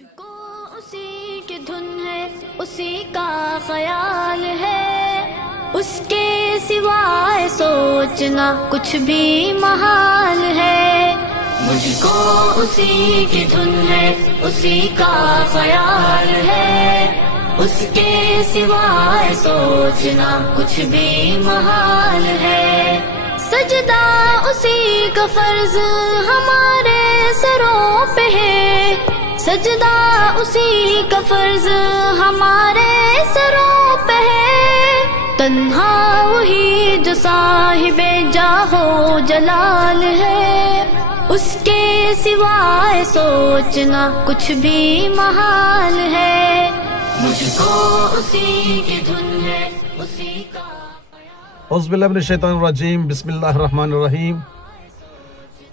مجھ کو اسی کی دھن ہے، اسی کا خیال ہے، اس کے سوائے سوچنا کچھ بھی محال ہے۔ مجھ کو اسی کی دھن ہے، اسی کا خیال ہے، اس کے سوائے سوچنا کچھ بھی محال ہے۔ سجدہ اسی کا فرض ہمارے سروں پہ ہے، سجدہ اسی کا فرض ہمارے سروں پہ ہے۔ تنہا وہی جو صاحب جاہو جلال ہے، اس کے سوائے سوچنا کچھ بھی محال ہے۔ مجھ کو اسی کی دھن ہے، اسی کا۔ اعوذ باللہ من الشیطان الرجیم، بسم اللہ الرحمن الرحیم۔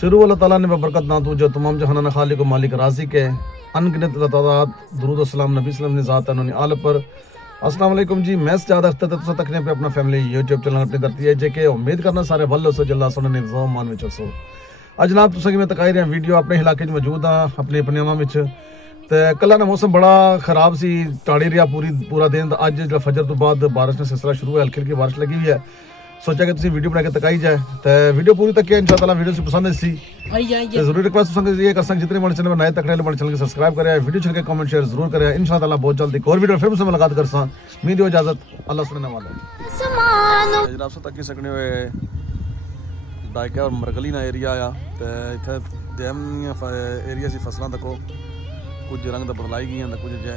شروع اللہ تعالیٰ نے ببرکت ناتو جو تمام جہانہ خالق و مالک راضی کے انگنت تعداد درود و سلام نبی صلی اللہ علیہ وسلم ذات انہوں نے آل پر۔ السلام علیکم جی، میں سجاد اختر تسا تکنے پہ اپنا فیملی یوٹیوب چینل اپنی درتی ہے جے کہ امید کرنا سارے بھلو سو جلہ سونے نے نظام مان وچ سو۔ اج جناب تسا کی میں تکائی رہے ہیں ویڈیو اپنے علاقے میں موجود ہاں، اپنے پنیامہ وچ تے کلہ نا موسم بڑا خراب سی، ٹاڑی رہا پورا دن۔ اج فجر تو بعد بارش نے سلسلہ شروع ہے، ہلکی ہلکی بارش لگی ہوئی ہے۔ سوچا کہ تسی ویڈیو بنا کے تکائی جائے تے ویڈیو پوری تک کیا انشاءاللہ ویڈیو سے پسند سی تے ضرور ریکویسٹ سنگ یہ کر سکتے جتنے ہمارے چینل میں نئے تک رہے ہمارے چینل کو سبسکرائب کرے، ویڈیو چل کے کمنٹ شیئر ضرور کرے۔ انشاءاللہ بہت جلد ایک اور ویڈیو پھر سے ملاقات کرساں۔ میری اجازت، اللہ سبحانہ والا ہے۔ جناب سے تک سکنے ہوئے ڈائکا اور مرگلی نا ایریا آیا تے ایتھے دیم ایریا سی فصلاں تکو کچھ رنگ دا بدلائی گئیاں تے کچھ جے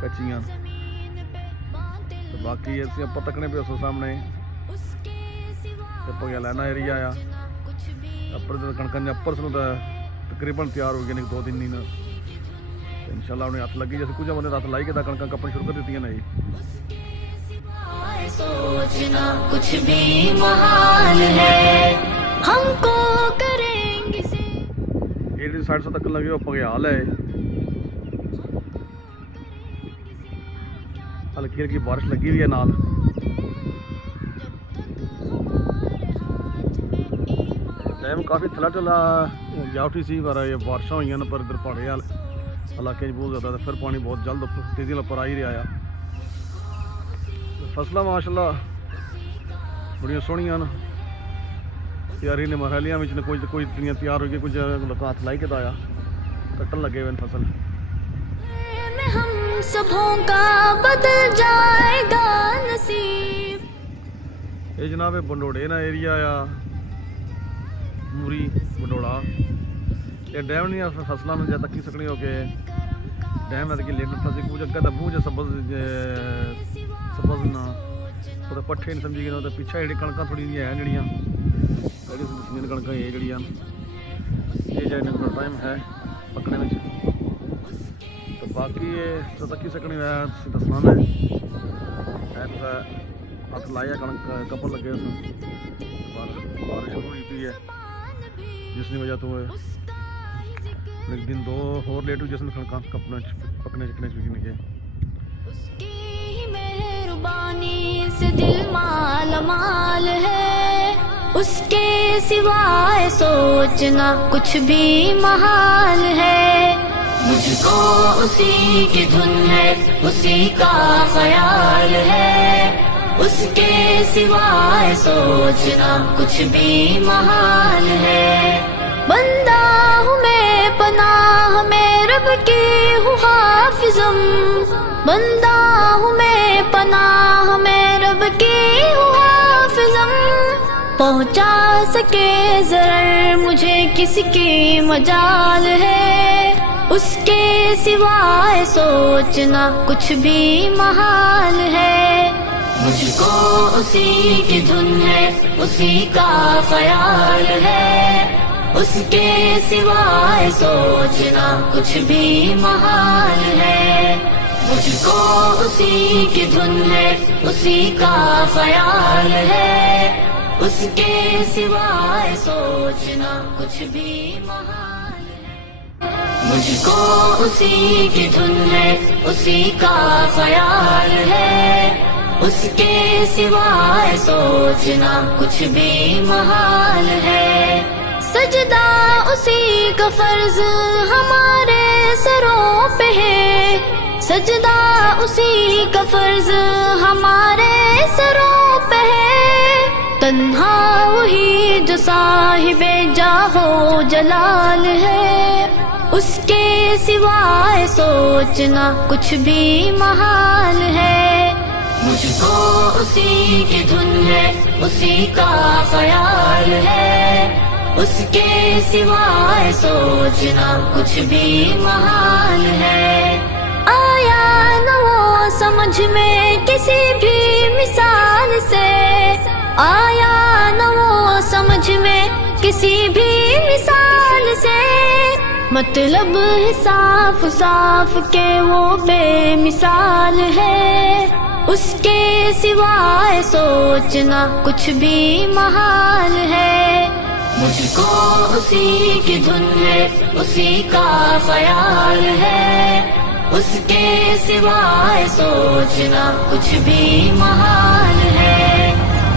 کچیاں تے باقی اسی اوپر تکنے پہ اس سامنے پگیا لینا ایریا آیا اپر کنکن اپر سنو تے تقریباً تیار ہو گیا دو تین دن انشاءاللہ انہیں ہاتھ لگی جیسے کچھ بندے ہاتھ لائی کے کنکن کپن شروع کر دیتی ہیں نہیں سوچنا کچھ بھی محال ہے، ہم کو کریں گے ایڈی سائڈ سے تک لگے وہ پگیال ہے، ہلکی ہلکی بارش لگی ہوئی ہے نال۔ ٹائم کافی تھلا ٹھلا جا اٹھی سی پر یہ بارشاں ہوئی ہیں پر ادھر پہاڑے علاقے بہت زیادہ پھر پانی بہت جلد تیزی نال پر آ ہی رہا ہے۔ فصلیں ماشاءاللہ بڑی سوہنیاں تیاری نے مرحلیاں میں کوئی دنیا تیار ہو گئی، کچھ لوگ ہاتھ لائی کے آیا کٹن لگے ہوئے فصل۔ ہم سبوں کا بدل جائے گا نصیب۔ یہ جناب بنڈوڑے نا ایریا آیا موری بنڈوڑا، یہ ڈیم نہیں فصلوں میں جا تکی سکنی ہو کے ڈیم ہے کہ لیٹ تھا سی کچھ اگا بوجھ سبز نہ تو پٹھے نہیں سمجھی گئے پیچھے جی کنکاں تھوڑی جی ہیں جڑیاں کنکاں یہ جڑیاں یہ جائے تھوڑا ٹائم ہے پکنے میں تو باقی یہ تکی سکنی ہے دسنا میں ہاتھ لایا کنک کپڑ لگے بارش ہوئی پی ہے جس کی وجہ تو ایک دن دو اور لیٹ ہوئی جس نے پکنے چکنے چکی گئے۔ مہربانی سے دل مال مال ہے، اس کے سوائے سوچنا کچھ بھی محال ہے۔ مجھ کو اسی کی دھن ہے، اسی کا خیال ہے، اس کے سوائے سوچنا کچھ بھی محال ہے۔ بندہ ہوں میں پناہ میں رب کی ہوں حافظم، بندہ ہوں میں پناہ میں رب کی ہوں حافظم۔ پہنچا سکے ضرر مجھے کسی کی مجال ہے، اس کے سوائے سوچنا کچھ بھی محال ہے۔ مجھ کو اسی کی دھن ہے، اسی کا خیال ہے، اس کے سوائے سوچنا کچھ بھی محال ہے۔ مجھ کو اسی کی دھن ہے، اسی کا خیال ہے، اس کے سوائے سوچنا کچھ بھی محال ہے۔ مجھ کو اسی کی دھن ہے، اسی کا خیال ہے، اس کے سوائے سوچنا کچھ بھی محال ہے۔ سجدہ اسی کا فرض ہمارے سجدہ اسی کا فرض ہمارے سروں پہ ہے، تنہا وہی جو صاحب جاہ و جلال ہے، اس کے سوائے سوچنا کچھ بھی محال ہے۔ مجھ کو اسی کی دھن ہے، اسی کا خیال ہے، اس کے سوائے سوچنا کچھ بھی محال ہے۔ آیا نہ وہ سمجھ میں کسی بھی مثال سے، آیا نہ وہ سمجھ میں کسی بھی مثال سے، مطلب صاف صاف کہ وہ بے مثال ہے، اس کے سوائے سوچنا کچھ بھی محال ہے۔ مجھ کو اسی کی دھن ہے، اسی کا خیال ہے، اس کے سوائے سوچنا کچھ بھی محال ہے۔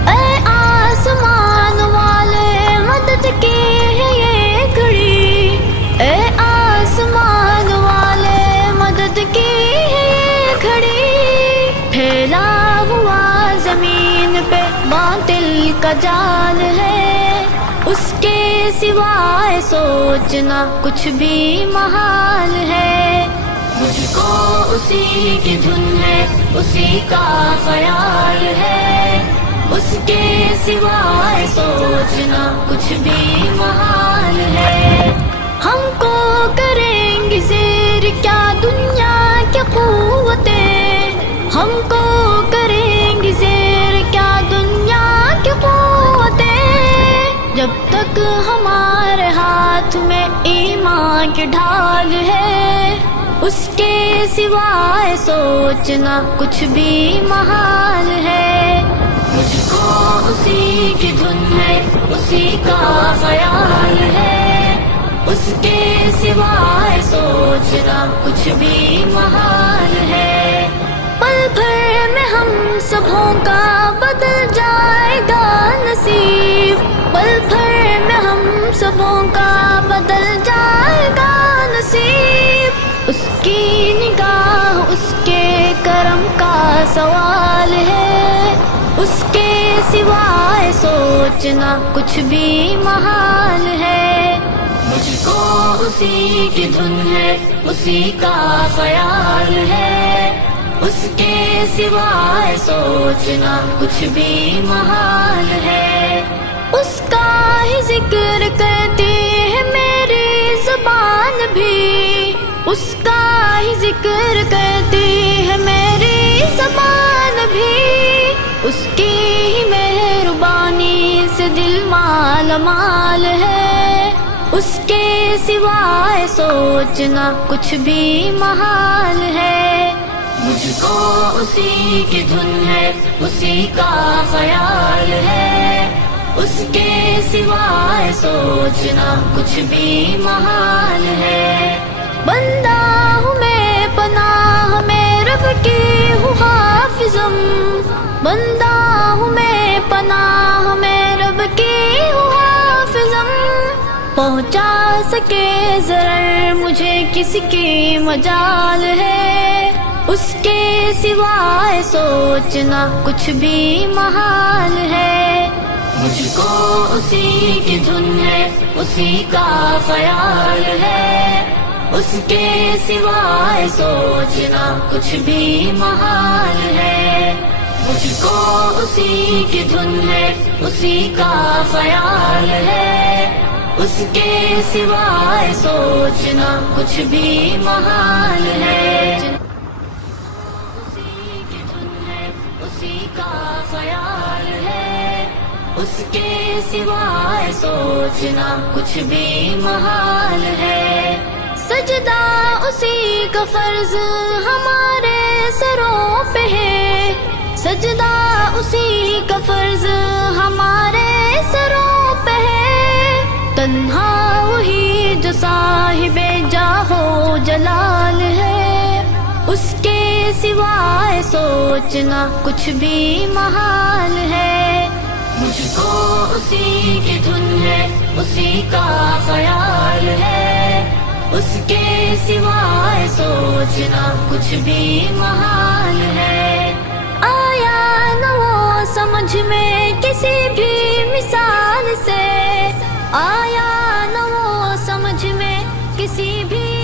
اے آسمان والے مدد کی ہے یہ گھڑی، اے آسمان والے مدد کی ہے یہ گھڑی، پھیلا ہوا زمین پہ باطل کا جال ہے، اس کے سوائے سوچنا کچھ بھی محال ہے۔ مجھ کو اسی کی دھن ہے، اسی کا خیال ہے، اس کے سوائے سوچنا کچھ بھی محال ہے۔ ہم کو کریں گے زیر کیا دنیا کی قوتیں، ہم کو کریں گے زیر کیا دنیا کی قوتیں، جب تک ہمارے ہاتھ میں ایمان کی ڈھال ہے، اس کے سوائے سوچنا کچھ بھی محال ہے۔ مجھ کو اسی کی دھن ہے، اسی کا خیال ہے، اس کے سوائے سوچنا کچھ بھی محال ہے۔ پل بھر میں ہم سبوں کا بدل جائے گا نصیب، پل بھر میں ہم سبوں کا بدل جائے گا نصیب، اس کی نگاہ اس کے کرم کا سوال ہے، اس کے سوائے سوچنا کچھ بھی محال ہے۔ مجھ کو اسی کی دھن ہے، اسی کا خیال ہے، اس کے سوائے سوچنا کچھ بھی محال ہے۔ اس کا ہی ذکر کرتی ہے میری زبان بھی، اس کا ہی ذکر کرتی ہے میری زبان بھی، اس کی ہی مہربانی سے دل مال مال ہے، اس کے سوائے سوچنا کچھ بھی محال ہے۔ مجھ کو اسی کی دھن ہے، اسی کا خیال ہے، اس کے سوائے سوچنا کچھ بھی محال ہے۔ بندہ ہوں میں پناہ میں رب کی ہوں حافظم، بندہ ہوں میں پناہ میں رب کی ہوں حافظم، پہنچا سکے ضرر مجھے کس کی مجال ہے، اس کے سوائے سوچنا کچھ بھی محال ہے۔ مجھ کو اسی کی دھن ہے، اسی کا خیال ہے، اس کے سوائے سوچنا کچھ بھی محال ہے۔ مجھ کو اسی کی دھن ہے، اسی کا خیال ہے، اس کے سوائے سوچنا کچھ بھی محال ہے۔ اسی کی دھن ہے، اسی کا خیال ہے، اس کے سوائے سوچنا کچھ بھی محال ہے۔ سجدہ اسی کا فرض ہمارے سروں پہ ہے، سجدہ اسی کا فرض ہمارے سروں پہ ہے، تنہا وہی جو صاحب جاہ و جلال ہے، اس کے سوائے سوچنا کچھ بھی محال ہے۔ مجھ کو اسی کی دھن ہے، اسی کا خیال ہے، اس کے سوائے سوچنا کچھ بھی محال ہے۔ آیا نہ وہ سمجھ میں کسی بھی مثال سے، آیا نہ وہ سمجھ میں کسی بھی